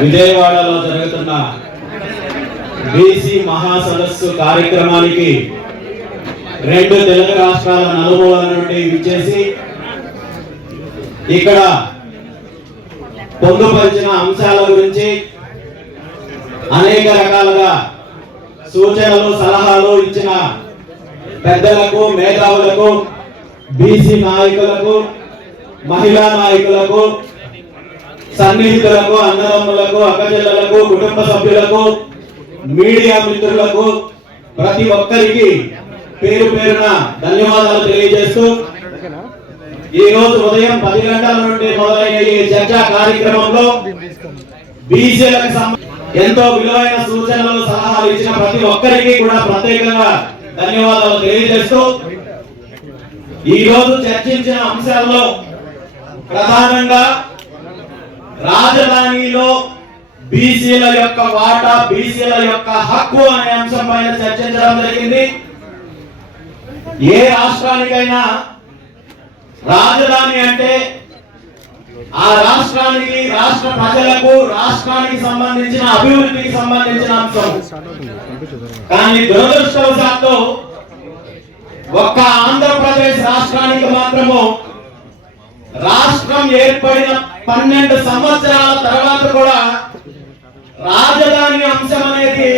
విజయవాడలో జరుగుతున్న బీసీ మహాసదస్సు కార్యక్రమానికి రెండు తెలుగు రాష్ట్రాల నలుమూలల నుండి విచ్చేసి ఇక్కడ పొందుపరిచిన అంశాల గురించి అనేక రకాలుగా సూచనలు సలహాలు ఇచ్చిన పెద్దలకు మేధావులకు బీసీ నాయకులకు మహిళా నాయకులకు సన్నిహితులకు అన్నదమ్ములకు అక్కచెల్లెలకు కుటుంబ సభ్యులకు మీడియా మిత్రులకు ప్రతి ఒక్కరికి పేరు పేరున ధన్యవాదాలు తెలియజేస్తూ ఈ రోజు ఉదయం 10 గంటల నుండి మొదలైన ఈ చర్చా కార్యక్రమంలో బీసీలకు ఎంతో విలువైన సూచనలు సలహాలు ఇచ్చిన ప్రతి ఒక్కరికి కూడా ప్రత్యేకంగా ధన్యవాదాలు తెలియజేస్తూ ఈ రోజు చర్చించిన అంశాల్లో ప్రధానంగా రాజధానిలో బీసీల యొక్క వాటా బీసీల యొక్క హక్కు అనే అంశం పైన చర్చించడం జరిగింది. ఏ రాష్ట్రానికైనా రాజధాని అంటే ఆ రాష్ట్రానికి రాష్ట్ర ప్రజలకు రాష్ట్రానికి సంబంధించిన అభివృద్ధికి సంబంధించిన అంశం. కానీ దురదృష్టవశాత్తు ఒక్క ఆంధ్రప్రదేశ్ రాష్ట్రానికి మాత్రము రాష్ట్రం ఏర్పడిన 12 సంవత్సరాల తర్వాత కూడా రాజధాని అంశం అనేది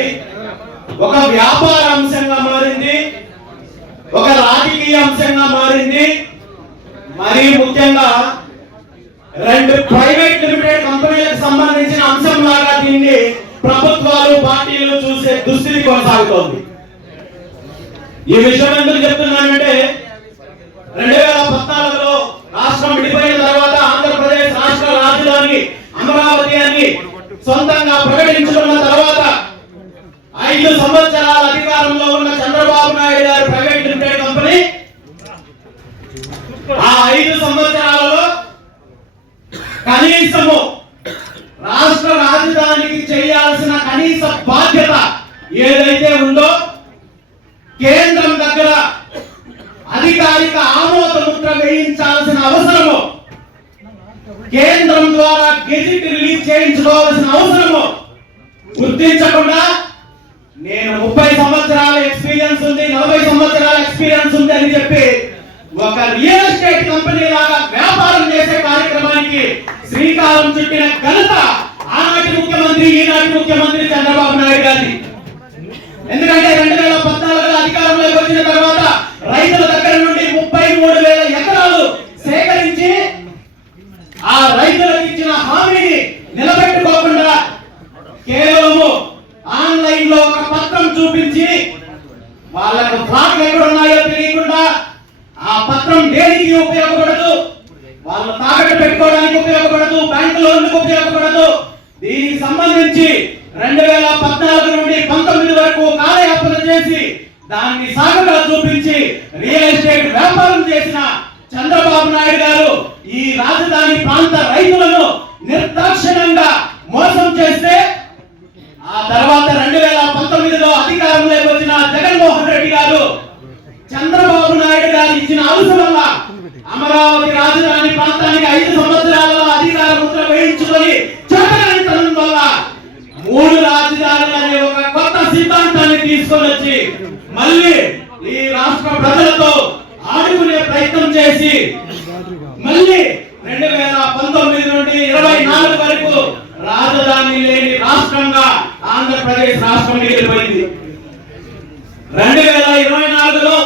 ఒక వ్యాపార అంశంగా మారింది, ఒక రాజకీయ అంశంగా మారింది. మరీ ముఖ్యంగా 2 ప్రైవేట్ లిమిటెడ్ కంపెనీలకు సంబంధించిన అంశం లాగా దీన్ని ప్రభుత్వాలు పార్టీలు చూసే దుస్థితి కొనసాగుతోంది. ఈ విషయం ఎందుకు చెప్తున్నానంటే 2014లో రాష్ట్రం విడిపోయిన తర్వాత ఆంధ్రప్రదేశ్ రాష్ట్ర రాజధాని అమరావతి అని సొంతంగా ప్రకటించుకున్న తర్వాత 5 సంవత్సరాల అధికారంలో ఉన్న చంద్రబాబు నాయుడు గారి ప్రైవేట్ లిమిటెడ్ కంపెనీ ఆ 5 సంవత్సరాలలో కనీసము రాష్ట్ర రాజధానికి చేయాల్సిన కనీస బాధ్యత ఏదైతే ఉందో కేంద్రం దగ్గర అధికారిక ఆమోద ముద్ర వేయించాల్సిన అవసరము, కేంద్రం ద్వారా గెజిట్ రిలీజ్ చేయించుకోవాల్సిన అవసరము గుర్తించకుండా నేను 30 సంవత్సరాల ఎక్స్పీరియన్స్ ఉంది, 40 సంవత్సరాల ఎక్స్పీరియన్స్ ఉంది అని చెప్పి ఒక రియల్ ఎస్టేట్ కంపెనీ లాగా వ్యాపారం చేసే కార్యక్రమానికి శ్రీకారం చుట్టిన ఘనత ఆనాటి ముఖ్యమంత్రి ఈనాటి ముఖ్యమంత్రి చంద్రబాబు నాయుడు గారి. ఎందుకంటే 2014లో అధికారంలోకి వచ్చిన తర్వాత రైతుల దగ్గర నుండి 33,000 ఎకరాలు సేకరించి ఆ రైతులకు ఇచ్చిన హామీని నిలబెట్టుకోకుండా కేవలము ఆన్లైన్ లో ఒక పత్రం చూపించి వాళ్ళకు ఫ్లాట్లు ఎక్కడ ఉన్నాయో తెలియకుండా ఆ పత్రం దేనికి ఉపయోగపడదు, వాళ్ళు తాకట్టు పెట్టుకోవడానికి ఉపయోగపడదు, బ్యాంకు లోన్లకు ఉపయోగపడదు. దీనికి సంబంధించి 2014 నుండి 19 వరకు కాలయాపన చేసి దాన్ని సాగుగా చూపించి రియల్ ఎస్టేట్ వ్యాపారం చేసిన చంద్రబాబు నాయుడు గారు ఈ రాజధాని ప్రాంత రైతులను నిర్దాక్షిణ్యంగా మోసం చేస్తే ఆ తర్వాత 2019లో అధికారంలోకి వచ్చిన జగన్మోహన్ రెడ్డి గారు చంద్రబాబు నాయుడు గారు ఇచ్చిన ఆలోచన వల్ల అమరావతి రాజధాని ప్రాంతానికి 5 సంవత్సరాలలో అధికార ముద్ర వేయించుకొని చేతనైతనం వల్ల 3 రాజధానులు అనే ఒక కొత్త సిద్ధాంతాన్ని తీసుకొని వచ్చి మళ్ళీ ఈ రాష్ట్ర ప్రజలతో ఆడుకునే ప్రయత్నం చేసి మళ్ళీ 2019 నుండి 24 వరకు రాజధాని లేని రాష్ట్రంగా ఆంధ్రప్రదేశ్ రాష్ట్రం మిగిలిపోయింది. 2024లో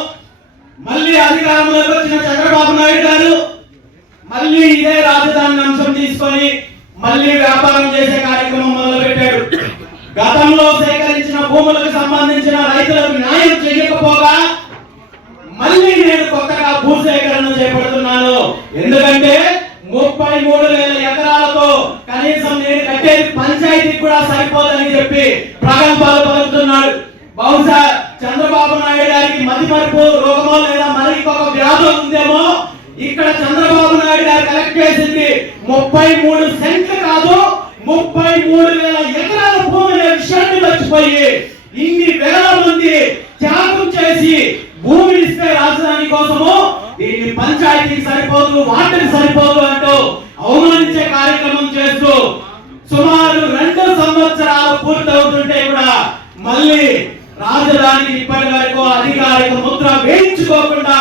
మళ్ళీ అధికారంలోకి వచ్చిన చంద్రబాబు నాయుడు గారు మళ్ళీ ఇదే రాజధాని అంశం తీసుకొని మళ్ళీ వ్యాపారం చేసే కార్యక్రమం మొదలుపెట్టాడు. గతంలో సేకరించిన భూములకు సంబంధించిన రైతులకు న్యాయం చేయకపోగా మళ్ళీ నేను కొత్తగా భూసేకరణ చేపడుతున్నాను. ఎందుకంటే 33,000 ఎకరాలతో కనీసం నేను కట్టేది పంచాయతీకి కూడా సరిపోదని చెప్పి ప్రగల్భాలు పలుకుతున్నాడు. బహుశా చంద్రబాబు నాయుడు గారికి మతిమరుపు రోగమో లేదా మరింకొక వ్యాధి ఉందేమో. ఇక్కడ చంద్రబాబు నాయుడు గారు కలెక్ట్ చేసింది 33 సెంట్లు కాదు, 33,000 ఎకరాల భూమిని విషయాన్ని మర్చిపోయి ఇన్ని వేల మంది త్యాగం చేసి భూమిని ఇస్తే రాజధాని కోసము దీన్ని పంచాయతీకి సరిపోదు, వార్డుకి సరిపోదు అంటూ అవమానించే కార్యక్రమం చేస్తూ సుమారు 2 సంవత్సరాలు పూర్తవుతుంటే కూడా మళ్ళీ రాజధానికి ఇప్పటి వరకు అధికారిక ముద్ర వేయించుకోకుండా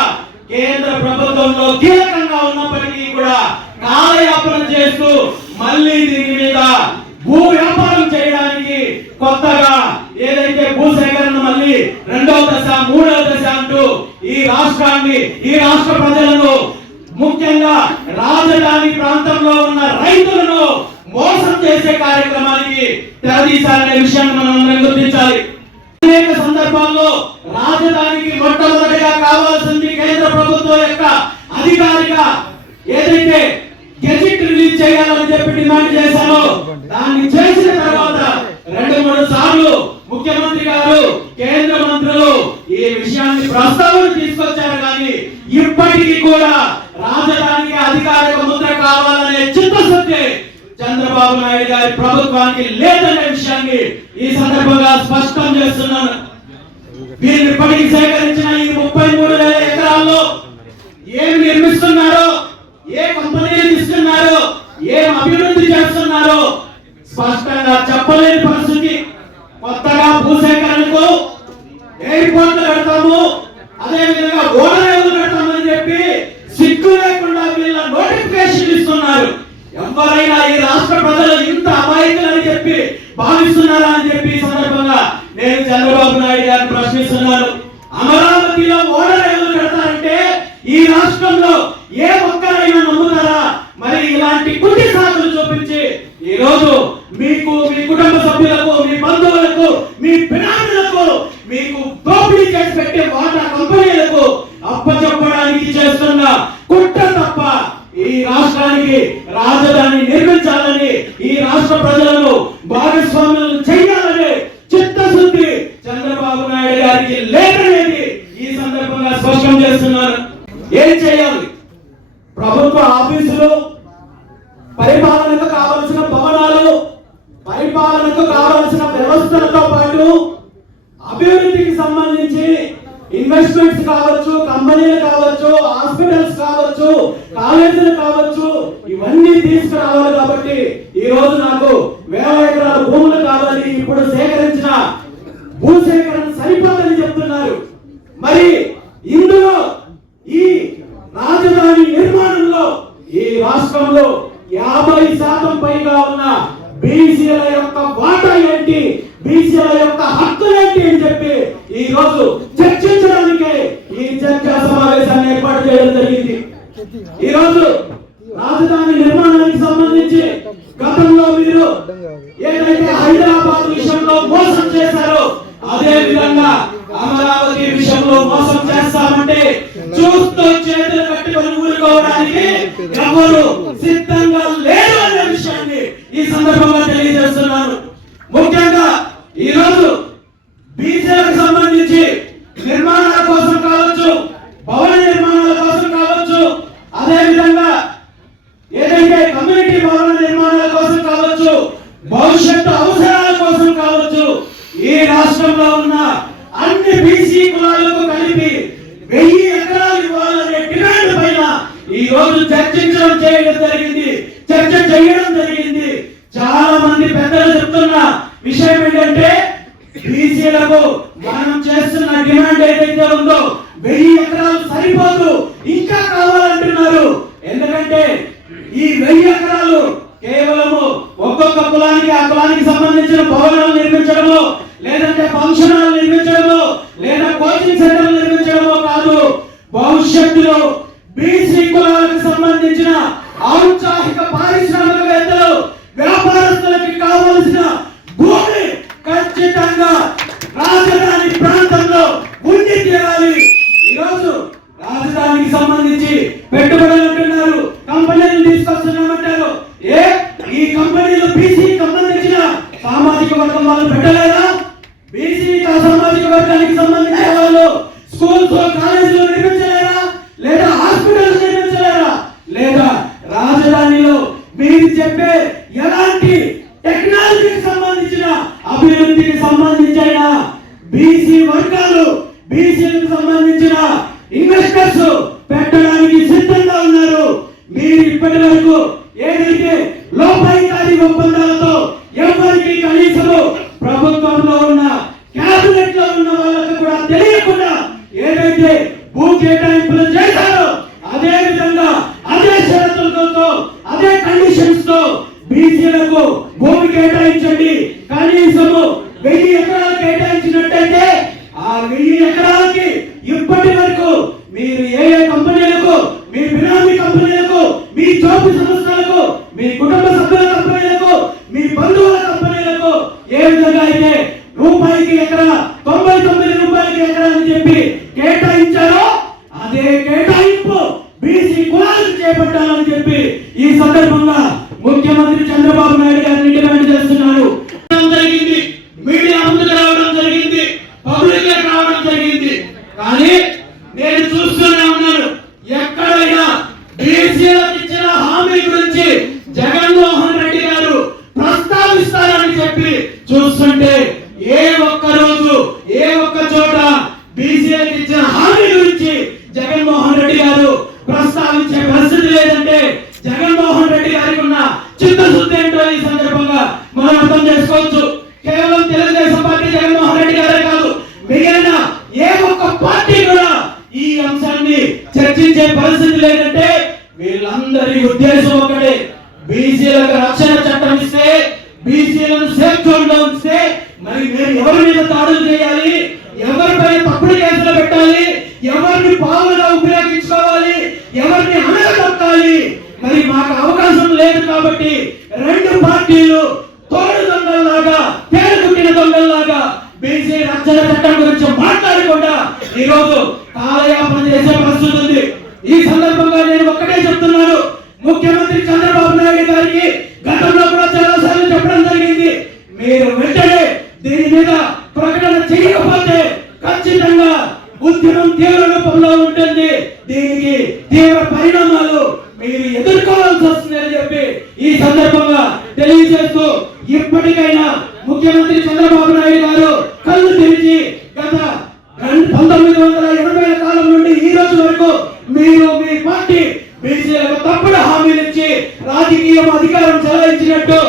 కేంద్ర ప్రభుత్వంలో కీలకంగా ఉన్నప్పటికీ కూడా కాలయాపన చేస్తూ మళ్ళీ దీని మీద భూ వ్యాపారం చేయడానికి కొత్తగా ఏదైతే భూసేకరణ మళ్ళీ 2వ దశ 3వ దశ అంటూ ఈ రాష్ట్రాన్ని, ఈ రాష్ట్ర ప్రజలను, ముఖ్యంగా రాజధాని ప్రాంతంలో ఉన్న రైతులను మోసం చేసే కార్యక్రమానికి తెరదీశారనే విషయాన్ని మనం అందరం గుర్తించాలి. అనేక సందర్భాల్లో రాజధానికి మొట్టమొదటిగా కావాల్సింది కేంద్ర ప్రభుత్వం యొక్క అధికారిక ఏదైతే గెజిట్ రిలీజ్ చేయాలని చెప్పి డిమాండ్ చేశారో దాన్ని చేసిన తర్వాత 2-3 సార్లు ముఖ్యమంత్రి గారు, కేంద్ర మంత్రులు ఈ విషయాన్ని ప్రస్తావన తీసుకొచ్చారు. కానీ ఇప్పటికీ కూడా రాజధానికి అధికారిక ముద్ర కావాలనే చిత్తశుద్ధి చంద్రబాబు నాయుడు గారి ప్రభుత్వానికి లేదనే విషయాన్ని ఈ సందర్భంగా స్పష్టం చేస్తున్నాను. వీరు ఇప్పటికి సేకరించిన ఈ 33,000 ఎకరాల్లో ఏం నిర్మిస్తున్నారో, ఏ కంపెనీలు ఇస్తున్నారో, ఏం అభివృద్ధి చేస్తున్నారో స్పష్టంగా చెప్పలేని పరిస్థితి. కొత్తగా భూసేకరణకు ఎయిర్పోర్ట్లు కడతాము, అదే విధంగా ఓడరేవులు కడతామని చెప్పి సిగ్గు లేకుండా వీళ్ళ నోటిఫికేషన్ ఇస్తున్నారు. ఎవరైనా ఈ రాష్ట్ర ప్రజలు ఇంత అమాయకులని చెప్పి భావిస్తున్నారా అని చెప్పి ఈ సందర్భంగా నేను చంద్రబాబు నాయుడు గారిని ప్రశ్నిస్తున్నాను. అమరావతిలో ఓడరేవులు కడతారంటే ఈ రాష్ట్రంలో ఏ ఒక్కరైనా నమ్ముతారా? మరి ఇలాంటి కుటి సాకులు చూపించి ఈ రోజు మీకు, మీ కుటుంబ సభ్యులకు, మీ బంధువులకు, మీ పినాములకు, మీకు దోపిడీ చేసి పెట్టే వాటా కంపెనీలకు అప్పచెప్పడానికి చేస్తున్న కుట్ర తప్ప ఈ రాష్ట్రానికి రాజధాని నిర్మించాలని, ఈ రాష్ట్ర ప్రజలను భాగస్వాములను చేయాలని చిత్తశుద్ధి చంద్రబాబు నాయుడు గారికి లేదనేది ఈ సందర్భంగా స్పష్టం చేస్తున్నారు. ఏం చేయాలి? ప్రభుత్వ ఆఫీసులు, పరిపాలనకు కావలసిన భవనాలు, పరిపాలనకు కావలసిన వ్యవస్థలతో పాటు అభివృద్ధికి సంబంధించి ఇన్వెస్ట్మెంట్స్ కావచ్చు, కంపెనీలు కావచ్చు, హాస్పిటల్స్ కావచ్చు, కాలేజీలు కావచ్చు, ఇవన్నీ తీసుకురావాలి. కాబట్టి ఈ రోజు నాకు 1000 ఎకరాల భూములు కావాలి, ఇప్పుడు సేకరించిన భూసేకరణ సరిపోదని చెప్తున్నారు. మరి ఇందులో ఈ రాజధాని నిర్మాణంలో ఈ రాష్ట్రంలో 50% పైగా ఉన్న బీసీల యొక్క వాటా ఏంటి, బీసీల యొక్క హక్కులు ఏంటి అని చెప్పి ఈ రోజు చర్చించడానికి ఈ చర్చా సమావేశాన్ని ఏర్పాటు చేయడం జరిగింది. ఈ రోజు రాజధాని నిర్మాణానికి సంబంధించి గతంలో మీరు ఏదైతే హైదరాబాద్ విషయంలో మోసం చేశారో అదే విధంగా అమరావతి విషయంలో మోసం చేస్తామంటే చూస్తూ చేతులు కట్టుకొని ఊరుకోవడానికి ఎవరు సిద్ధంగా లేరు అనే విషయాన్ని ఈ సందర్భంగా తెలియజేస్తున్నాను. ముఖ్యంగా ఈ రోజు బీసీలకు సంబంధించి నిర్మాణాల కోసం కావచ్చు, భవన నిర్మాణాల కోసం కావచ్చు, అదే విధంగా ఏదైతే కమ్యూనిటీ భవన నిర్మాణాల కోసం కావచ్చు, భవిష్యత్తు అవసరాల కోసం కావచ్చు, ఈ రాష్ట్రంలో ఉన్న అన్ని బీసీ కులాలకు కలిపి 1000 ఎకరాలు ఇవ్వాలనే డిమాండ్ పైన ఈ రోజు చర్చించడం జరిగింది. చాలా మంది పెద్దలు చెప్తున్న విషయం ఏంటంటే బీసీలకు మనం చేస్తున్న డిమాండ్ ఏదైతే ఉందో 1000 ఎకరాలు సరిపోదు, ఇంకా కావాలంటున్నారు. ఎందుకంటే ఈ 1000 ఎకరాలు కేవలము ఒక్కొక్క కులానికి, ఆ కులానికి సంబంధించిన భవనాలు నిర్మించడము, లేదంటే ఫంక్షన్ హాల్ నిర్మించడము, లేదా కోచింగ్ సెంటర్లు నిర్మించడమో కాదు. భవిష్యత్తులో బీసీ కులాలకు సంబంధించిన ఔత్సాహిక పారిశ్రామికవేత్తలు, వ్యాపారస్తులకి కావలసిన భూమి ఖచ్చితంగా రాజధాని ప్రాంతంలో ఉండి తీరాలి. ఈరోజు రాజధానికి సంబంధించి పెట్టుబడులు అంటున్నారు, కంపెనీలు తీసుకొస్తున్నామంటారు. ఈ కంపెనీలు బీసీకి సంబంధించిన సామాజిక వర్గం వాళ్ళు పెట్టలేరా? బీసీ సామాజిక వర్గానికి సంబంధించిన వాళ్ళు స్కూల్స్, కాలేజీలు నిర్మించలేరా? లేదా హాస్పిటల్స్ నిర్మించలేరా? లేదా రాజధానిలో మీరు చెప్పే ఎలాంటి టెక్నాలజీకి సంబంధించిన అభివృద్ధికి సంబంధించిన బీసీ వర్గాలు, బీసీలకు సంబంధించిన ఇన్వెస్టర్స్ పెట్టడానికి అయితే భూ కేటాయింపులు చేశారో అదే విధంగా అదే షరతులతో అదే కండిషన్స్ తో బీసీలకు భూమి కేటాయించండి. కనీసము 1000 ఎకరాలు కేటాయించినట్టయితే ఆ 1000 ఎకరాలకి ఇప్పటి వరకు మీరు ఏ కంపెనీలకు, మీ బినామీ కంపెనీలకు, మీ జాబ్ సంస్థలకు, మీ కుటుంబ సభ్యుల కంపెనీలకు, మీ బంధువుల కంపెనీలకు ఏ విధంగా అయితే రూపాయికి ఎకరా 99 రూపాయలకి ఎకరా అని చెప్పి కేటాయించారో అదే కేటాయింపు బీసీ కులాలకు చేపట్టాలని చెప్పి ఈ సందర్భంగా ముఖ్యమంత్రి చంద్రబాబు నాయుడు గారిని డిమాండ్ చేస్తున్నారు. జరిగింది, మీడియా ముందుకు రావడం జరిగింది, పబ్లిక్ రావడం జరిగింది. కానీ నేను చూస్తూనే ఉన్నాను, ఎక్కడైనా బీసీలకు ఇచ్చిన హామీ గురించి జగన్మోహన్ రెడ్డి గారు ప్రస్తావిస్తారని చెప్పి చూస్తుంటే ఏ ఒక్క రోజు ఏ ఒక్క చోట బీసీలకు ఇచ్చిన హామీ గురించి జగన్మోహన్ రెడ్డి గారు ప్రస్తావించే పరిస్థితి లేదంటే జగన్మోహన్ రెడ్డి గారికి ఉన్న చిత్తశుద్ధి ఏంటో ఈ సందర్భంగా మనం అర్థం చేసుకోవచ్చు. కేవలం తెలుగుదేశం పార్టీ జగన్మోహన్ రెడ్డి గారే కాదు, మిగిలిన ఏ ఒక్క పార్టీ కూడా ఈ అంశాన్ని చర్చించే పరిస్థితి లేదంటే వీళ్ళందరి ఉద్దేశం ఒకటే, బీసీలకు రక్షణ చట్టం ఇస్తే, బీసీలను సేఫ్ జోన్ లో ఉంచితే మరి మేము ఎవరి మీద దాడులు చేయాలి, ఎవరిపై తప్పుడు కేసులు పెట్టాలి, ఎవరిని పావులుగా ఉపయోగించుకోవాలి, ఎవరిని అనగదొక్కాలి, మరి మాకు అవకాశం లేదు. కాబట్టి రెండు పార్టీలు తోడు దొంగల్లాగా, పేరుకుట్టిన దొంగల్లాగా బీసీ రక్షణ చట్టం గురించి మాట్లాడకుండా ఈ రోజు కాలయాపన చేసే పరిస్థితి ఉంది. ఈ సందర్భంగా నేను ఒక్కటే చెప్తున్నాను, ముఖ్యమంత్రి చంద్రబాబు నాయుడు గారికి గతంలో కూడా చాలా సార్లు చెప్పడం జరిగింది, మీరు వెంటనే దీని మీద ప్రకటన చేయకపోతే ఖచ్చితంగా ఉద్యమం తీవ్ర రూపంలో ఉంటుంది, దీనికి తీవ్ర పరిణామాలు మీరు ఎదుర్కోవాల్సి వస్తుందని చెప్పి ఈ సందర్భంగా తెలియజేస్తూ ఇప్పటికైనా ముఖ్యమంత్రి చంద్రబాబు నాయుడు గారు కళ్ళు తెరిచి గత 1980ల కాలం నుండి ఈ రోజు వరకు మీరు మీ పార్టీ బీసీలకు తప్పుడు హామీలు ఇచ్చి రాజకీయ అధికారం చెలాయించినట్టు